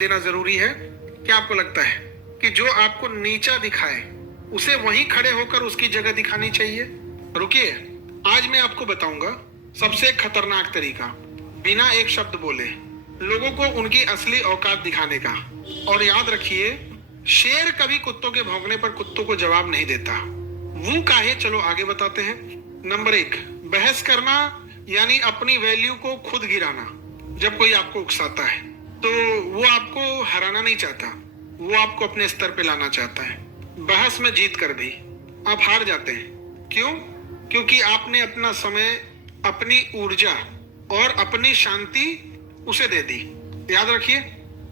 देना जरूरी है। क्या आपको लगता है कि जो आपको नीचा दिखाए उसे वहीं खड़े होकर उसकी जगह दिखानी चाहिए? रुकिए, आज मैं आपको बताऊंगा सबसे खतरनाक तरीका, बिना एक शब्द बोले लोगों को उनकी असली औकात दिखाने का। और याद रखिए, शेर कभी कुत्तों के भौंकने पर कुत्तों को जवाब नहीं देता। वो काहे, चलो आगे बताते हैं। नंबर 1, बहस करना यानी अपनी वैल्यू को खुद गिराना। जब कोई आपको उकसाता है तो वो आपको हराना नहीं चाहता, वो आपको अपने स्तर पे लाना चाहता है। बहस में जीत कर भी आप हार जाते हैं। क्यों? क्योंकि आपने अपना समय, अपनी ऊर्जा और अपनी शांति उसे दे दी। याद रखिए,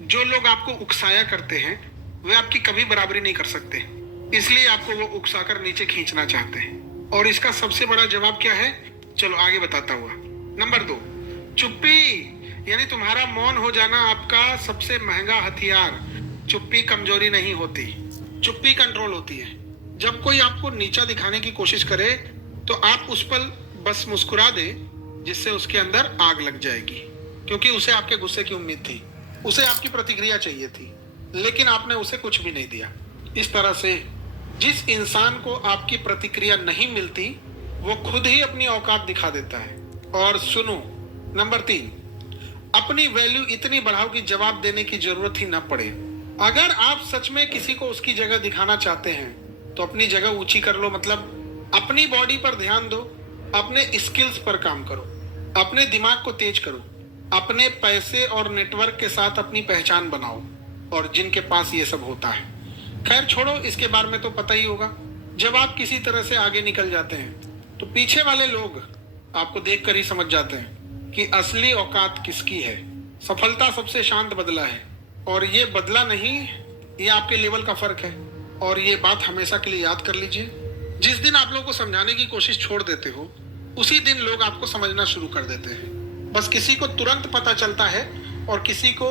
जो लोग आपको उकसाया करते हैं वे आपकी कभी बराबरी नहीं कर सकते, इसलिए आपको वो उकसाकर नीचे खींचना चाहते हैं। और इसका सबसे बड़ा जवाब क्या है, चलो आगे बताता हुआ। नंबर 2, चुप्पी यानी तुम्हारा मौन हो जाना आपका सबसे महंगा हथियार। चुप्पी कमजोरी नहीं होती, चुप्पी कंट्रोल होती है। जब कोई आपको नीचा दिखाने की कोशिश करे तो आप उस पर बस मुस्कुरा दे, जिससे उसके अंदर आग लग जाएगी। क्योंकि उसे आपके गुस्से की उम्मीद थी, उसे आपकी प्रतिक्रिया चाहिए थी, लेकिन आपने उसे कुछ भी नहीं दिया। इस तरह से जिस इंसान को आपकी प्रतिक्रिया नहीं मिलती वो खुद ही अपनी औकात दिखा देता है। और सुनो, नंबर 3, अपनी वैल्यू इतनी बढ़ाओ कि जवाब देने की जरूरत ही ना पड़े। अगर आप सच में किसी को उसकी जगह दिखाना चाहते हैं तो अपनी जगह ऊंची कर लो। मतलब अपनी बॉडी पर ध्यान दो, अपने स्किल्स पर काम करो, अपने दिमाग को तेज करो, अपने पैसे और नेटवर्क के साथ अपनी पहचान बनाओ। और जिनके पास ये सब होता है, खैर छोड़ो, इसके बारे में तो पता ही होगा। जब आप किसी तरह से आगे निकल जाते हैं तो पीछे वाले लोग आपको देखकर ही समझ जाते हैं कि असली औकात किसकी है। सफलता सबसे शांत बदला है, और ये बदला नहीं, ये आपके लेवल का फर्क है। और ये बात हमेशा के लिए याद कर लीजिए, जिस दिन आप लोगों को समझाने की कोशिश छोड़ देते हो उसी दिन लोग आपको समझना शुरू कर देते हैं। बस किसी को तुरंत पता चलता है और किसी को।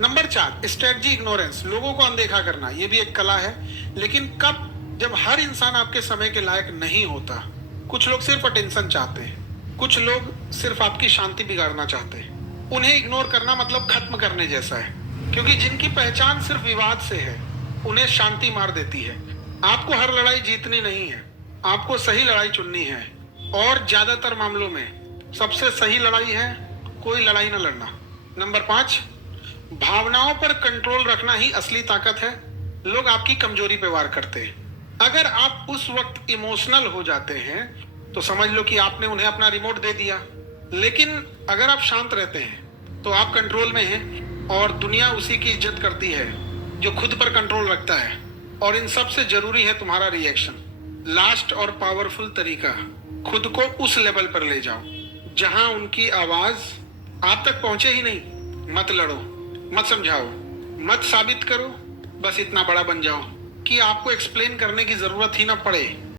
नंबर 4, स्ट्रेटजी इग्नोरेंस, लोगों को अनदेखा करना। ये भी एक कला है, लेकिन कब? जब हर इंसान आपके समय के लायक नहीं होता। कुछ लोग सिर्फ अटेंशन चाहते हैं, कुछ लोग सिर्फ आपकी शांति बिगाड़ना चाहते हैं। उन्हें इग्नोर करना मतलब खत्म करने जैसा है, क्योंकि जिनकी पहचान सिर्फ विवाद से है उन्हें शांति मार देती है। आपको हर लड़ाई जीतनी नहीं है, आपको सही लड़ाई चुननी है। और ज्यादातर मामलों में सबसे सही लड़ाई है कोई लड़ाई न लड़ना। नंबर 5, भावनाओं पर कंट्रोल रखना ही असली ताकत है। लोग आपकी कमजोरी पे वार करते हैं। अगर आप उस वक्त इमोशनल हो जाते हैं तो समझ लो कि आपने उन्हें अपना रिमोट दे दिया। लेकिन अगर आप शांत रहते हैं तो आप कंट्रोल में हैं, और दुनिया उसी की इज्जत करती है जो खुद पर कंट्रोल रखता है। और इन सब से जरूरी है तुम्हारा रिएक्शन। लास्ट और पावरफुल तरीका, खुद को उस लेवल पर ले जाओ जहां उनकी आवाज आप तक पहुंचे ही नहीं। मत लड़ो, मत समझाओ, मत साबित करो, बस इतना बड़ा बन जाओ कि आपको एक्सप्लेन करने की जरूरत ही ना पड़े।